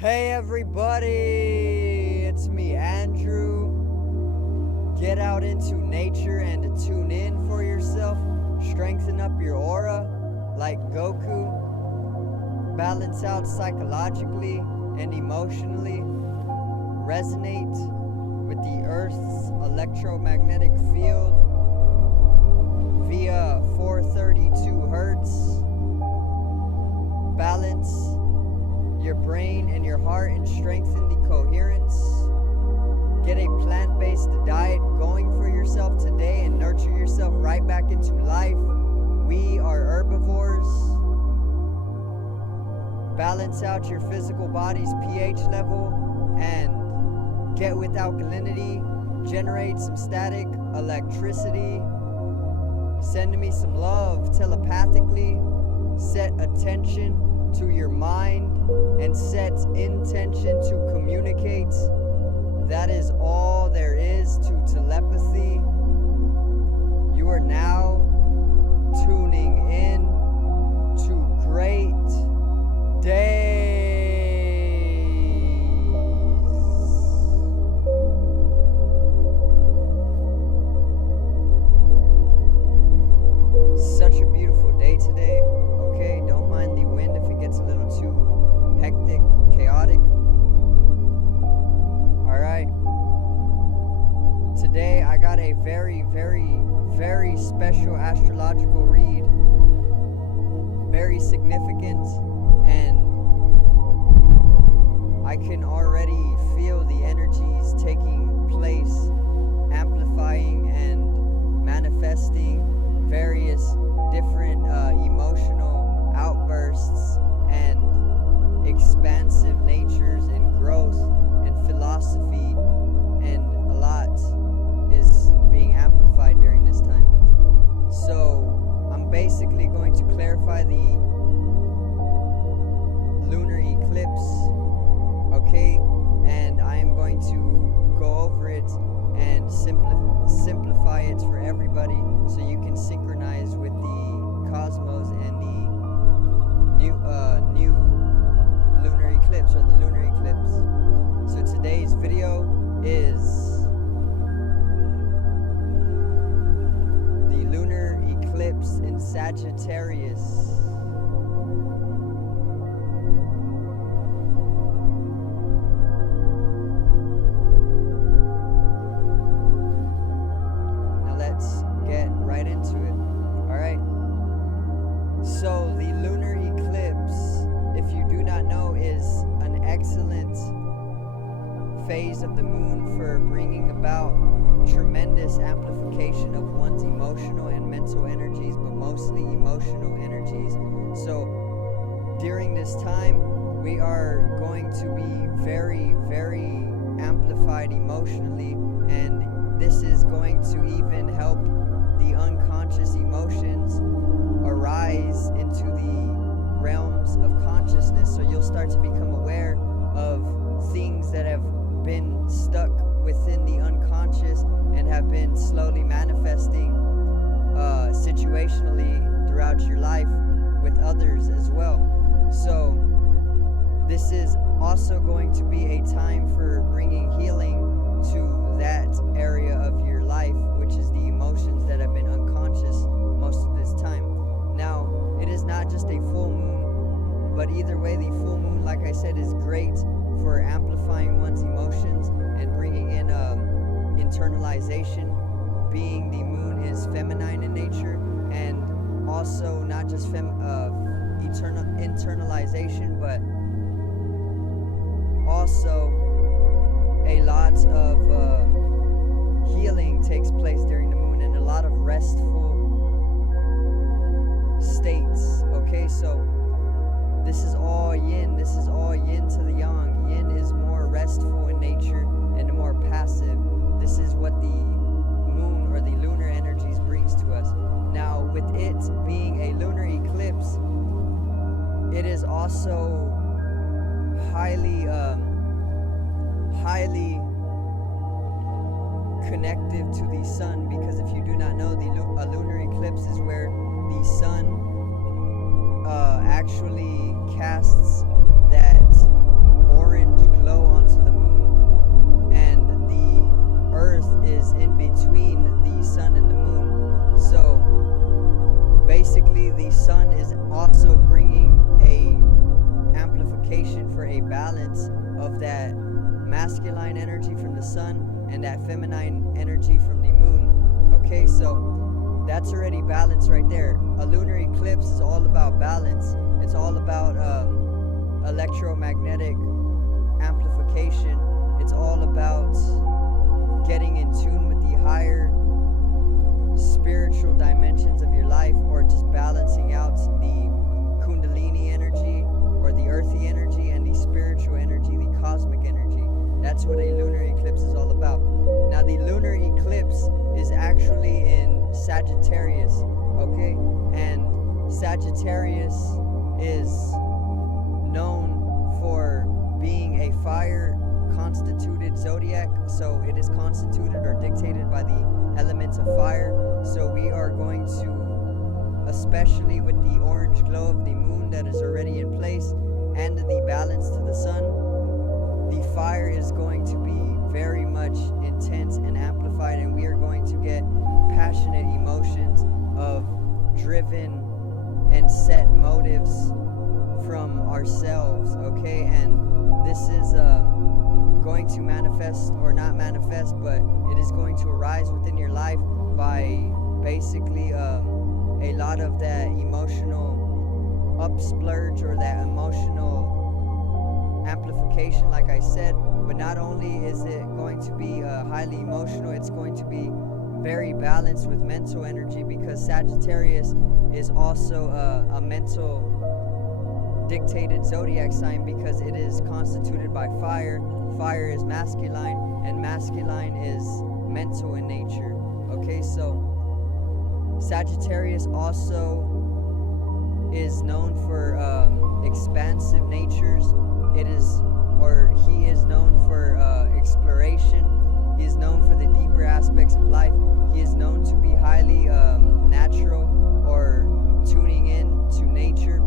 Hey everybody, it's me Andrew. Get out into nature and tune in for yourself. Strengthen up your aura like Goku. Balance out psychologically and emotionally. Resonate with the Earth's electromagnetic field via 432 Hertz. Balance your brain and your heart and strengthen the coherence. Get a plant-based diet going for yourself today and nurture yourself right back into life. We are herbivores. Balance out your physical body's pH level and get with alkalinity. Generate some static electricity. Send me some love telepathically. Set attention to your mind and set intention to communicate. That is all there is to telepathy. You are now tuning in to Great Days. Such a beautiful day today. Okay, don't mind the wind if it gets a little too hectic, chaotic. Alright. Today I got a very, very, very special astrological read. Very significant, and I can already feel the energies taking place, amplifying and manifesting various different emotional outbursts and expansive natures and growth and philosophy, and a lot is being amplified during this time. So I'm basically going to clarify the lunar eclipse, okay, and I am going to go over it and simplify it for everybody so you can synchronize with the cosmos and the new lunar eclipse, or the lunar eclipse. So today's video is the lunar eclipse in Sagittarius. Now let's get right into it. Alright. So the lunar eclipse, if you do not know, is an excellent phase of the moon for bringing about tremendous amplification of one's emotional and mental energies, but mostly emotional energies. So during this time, we are going to be very, very amplified emotionally, and this is going to even help the unconscious emotions arise into the realms of consciousness. So you'll start to become aware of things that have been stuck within the unconscious and have been slowly manifesting situationally throughout your life with others as well. So this is also going to be a time for bringing healing to that area of your life, which is the emotions that have been unconscious most of this time. Now, it is not just a full moon, but either way, the full moon, like I said, is great for amplifying one's emotions and bringing in internalization, being the moon is feminine in nature, and also not just internalization, but also a lot of healing takes place during the moon, and a lot of restful states. Okay, so this is all yin. This is all yin to the yang. Yin is more restful in nature and more passive. This is what the moon or the lunar energies brings to us. Now, with it being a lunar eclipse, it is also highly connective to the sun, because if you do not know, a lunar eclipse is where the sun actually casts that orange amplification for a balance of that masculine energy from the sun and that feminine energy from the moon. Okay, so that's already balance right there. A lunar eclipse is all about balance. It's all about electromagnetic amplification. It's all about getting in tune with the higher spiritual dimensions of your life, or just balancing out the kundalini energy or the earthy energy and the spiritual energy, the cosmic energy. That's what a lunar eclipse is all about. Now, the lunar eclipse is actually in Sagittarius, okay? And Sagittarius is known for being a fire constituted zodiac, so it is constituted or dictated by the elements of fire. So we are going to, especially with the orange glow of the moon that is already in place and the balance to the sun, the fire is going to be very much intense and amplified, and we are going to get passionate emotions of driven and set motives from ourselves, okay? And this is going to manifest, or not manifest, but it is going to arise within your life by basically a lot of that emotional upsplurge or that emotional amplification, like I said. But not only is it going to be highly emotional, it's going to be very balanced with mental energy, because Sagittarius is also a mental dictated zodiac sign, because it is constituted by fire. Fire is masculine, and masculine is mental in nature. Okay, so Sagittarius also is known for expansive natures. He is known for exploration. He is known for the deeper aspects of life. He is known to be highly natural, or tuning in to nature.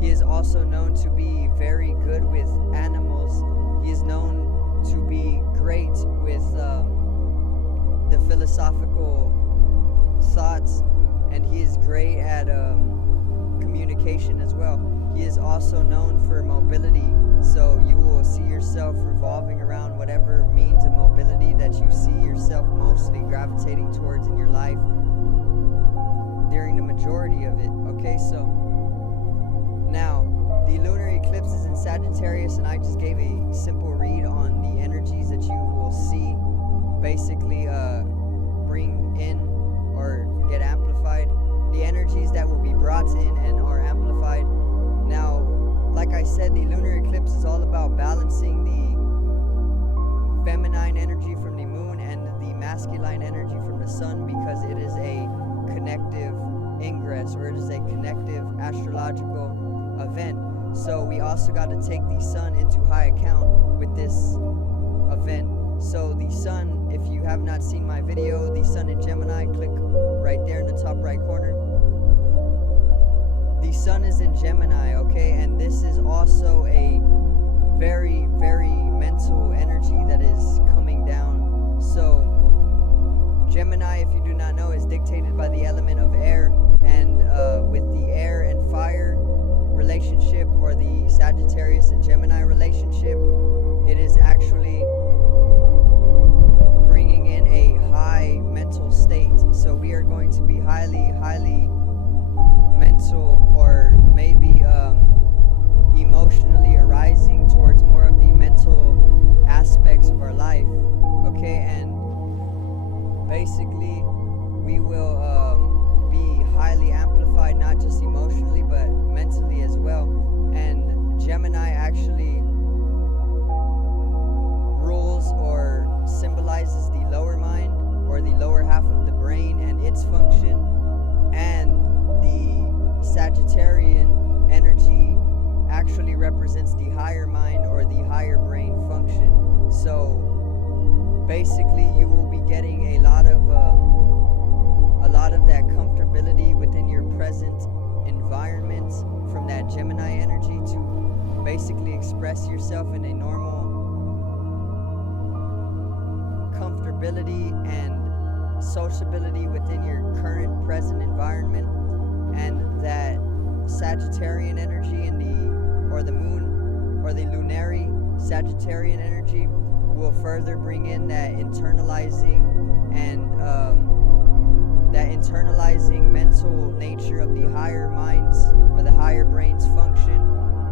He is also known to be very good with animals. He is known to be great with the philosophical thoughts, and he is great at communication as well. He is also known for mobility, so you will see yourself revolving around whatever means of mobility that you see yourself mostly gravitating towards in your life during the majority of it. Okay, so now the lunar eclipse is in Sagittarius, and I just gave a simple read on the energies that you will see basically bring in or get amplified, the energies that will be brought in and are amplified. Now, like I said, the lunar eclipse is all about balancing the feminine energy from the moon and the masculine energy from the sun, because it is a connective ingress, or it is a connective astrological event. So we also got to take the sun into high account with this event. So the sun, if you have not seen my video, the sun in Gemini, click right there in the top right corner. The sun is in Gemini, okay? And this is also a very, very mental energy that is coming down. So Gemini, if you do not know, is dictated by the element of air, and with the air and fire relationship, or the Sagittarius and Gemini relationship, it is actually bringing in a high mental state. So we are going to be highly, highly mental, or maybe emotionally arising towards more of the mental aspects of our life, okay? And basically we will be highly amplified, not just emotionally but mentally as well. And Gemini actually rules or symbolizes the lower mind, or the lower half of the brain and its function, and the Sagittarian energy actually represents the higher mind, or the higher brain function. So basically you will be getting a lot of that comfortability within your present environment from that Gemini energy, to basically express yourself in a normal comfortability and sociability within your current present environment. And that Sagittarian energy in the moon or the lunary Sagittarian energy will further bring in that internalizing and that internalizing mental nature of the higher minds or the higher brain's function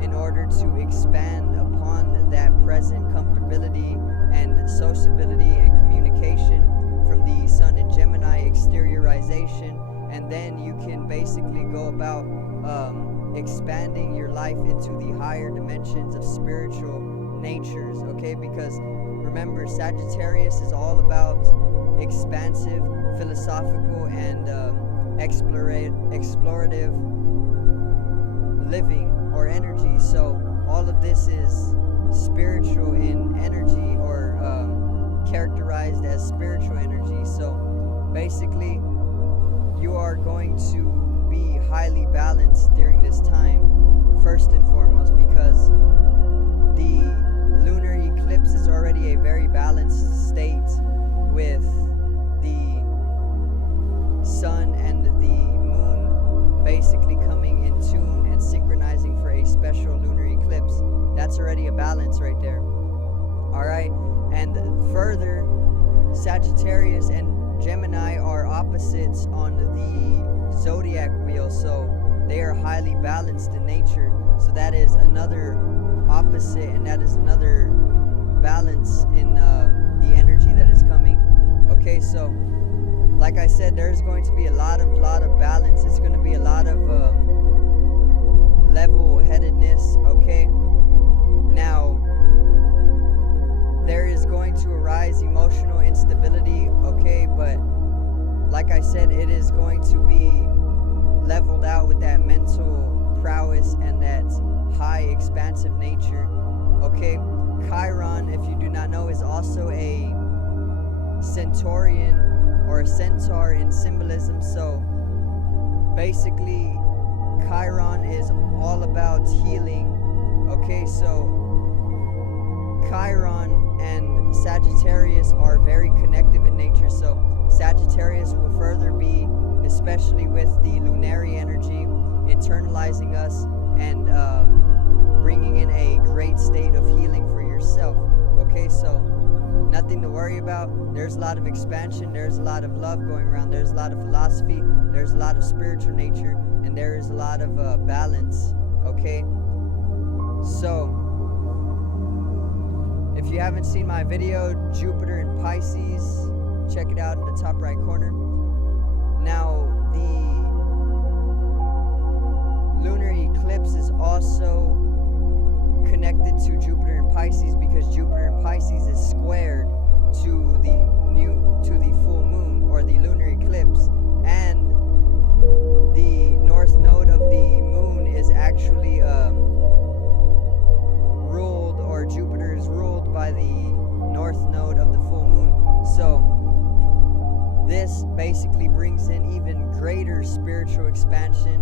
in order to expand upon that present comfortability and sociability and communication from the Sun in Gemini exteriorization, and then you can basically go about expanding your life into the higher dimensions of spiritual natures, okay? Because remember, Sagittarius is all about expansive, philosophical, and explorative living or energy. So all of this is spiritual in energy, or characterized as spiritual energy. So basically, you are going to be highly balanced during this time, first and foremost, because the lunar eclipse is already a very balanced state with the sun and the moon basically coming in tune and synchronizing for a special lunar eclipse. That's already a balance right there. Alright, and further, Sagittarius and Gemini are opposites on the zodiac wheel, so they are highly balanced in nature. So that is another opposite, and that is another balance in the energy that is coming. Okay, so like I said, there's going to be a lot of balance. It's going to be a lot of level-headedness. Okay, now there is going to arise emotional instability, okay, but like I said, it is going to be leveled out with that mental prowess and that high expansive nature. Okay, Chiron, if you do not know, is also a Centaurian or a centaur in symbolism. So basically, Chiron is all about healing. Okay, so Chiron and Sagittarius are very connective in nature. So Sagittarius will further be, especially with the lunary energy, internalizing us and bringing in a great state of healing for yourself. Okay, so nothing to worry about. There's a lot of expansion, there's a lot of love going around, there's a lot of philosophy, there's a lot of spiritual nature, and there is a lot of balance. Okay, so if you haven't seen my video, Jupiter in Pisces, check it out in the top right corner. Now, the lunar eclipse is also connected to Jupiter in Pisces, because Jupiter in Pisces is squared to the full moon or the lunar eclipse, and the north node of the moon is actually ruled, or Jupiter is ruled by the north node of the full moon. So this basically brings in even greater spiritual expansion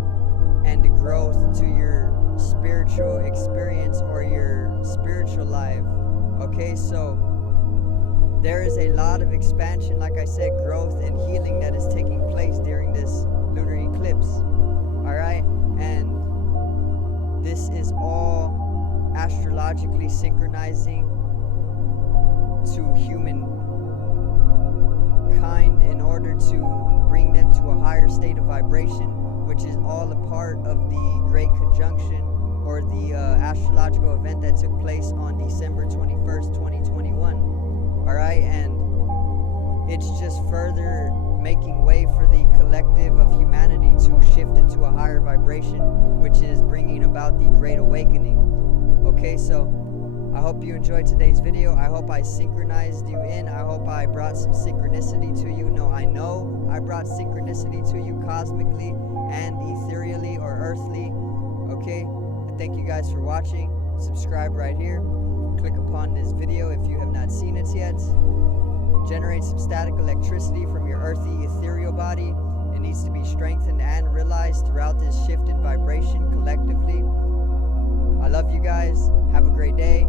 and growth to your spiritual experience or your spiritual life. Okay, so there is a lot of expansion, like I said, growth and healing that is taking place during this lunar eclipse. Alright, and this is all astrologically synchronizing to humankind in order to bring them to a higher state of vibration, which is all a part of the Great Conjunction, or the astrological event that took place on December 21st, 2021. Alright, and it's just further making way for the collective of humanity to shift into a higher vibration, which is bringing about the Great Awakening. Okay, so I hope you enjoyed today's video. I hope I synchronized you in. I hope I brought some synchronicity to you. No, I know I brought synchronicity to you cosmically and ethereally or earthly. Okay, and thank you guys for watching. Subscribe right here. Click upon this video if you have not seen it yet. Generate some static electricity from your earthy ethereal body. It needs to be strengthened and realized throughout this shift in vibration collectively. I love you guys. Have a great day.